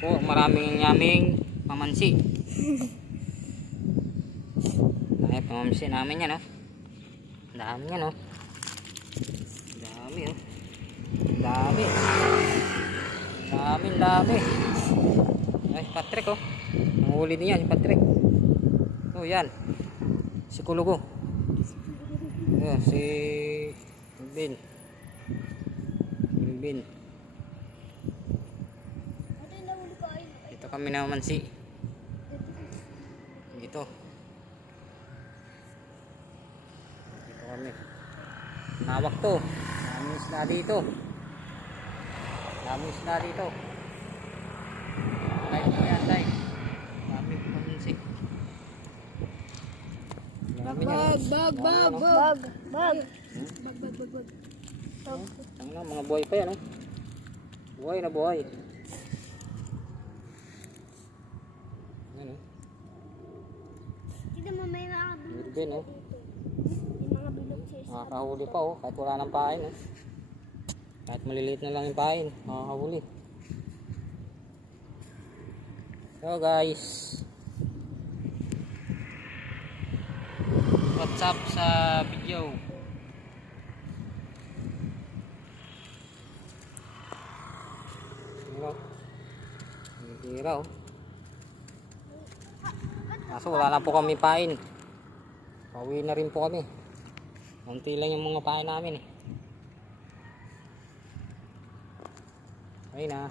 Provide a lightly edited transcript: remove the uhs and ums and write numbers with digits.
po, maraming yaming pamansi. Ay, pamansi namin yan, oh. Dami yan, oh. Dami, oh. Dami. Dami. Ay, si Patrick, oh. Ang huli niya, si Patrick. Oh, yan. Si Kulugo. Ayan, si Bin. Dito kami naman si. Dito kami. Nawak to. Daming isda dito. Ay, yan, tay. Daming pamansi. Bag. Ang mga buhay pa yan, oh. Buhay na buhay. Ayan, oh. Tignan mo, may mga bilog Meron din, oh. May mga bilog siya. Makakahuli pa, oh. Kahit wala ng pain, oh. Kahit maliliit na lang yung pain, makakahuli. So guys, what's up sa video? Tira, oh. Kaso wala na po kami pain. Pauwi na rin po kami. Konti lang yung mga pain namin, eh. Ayun na.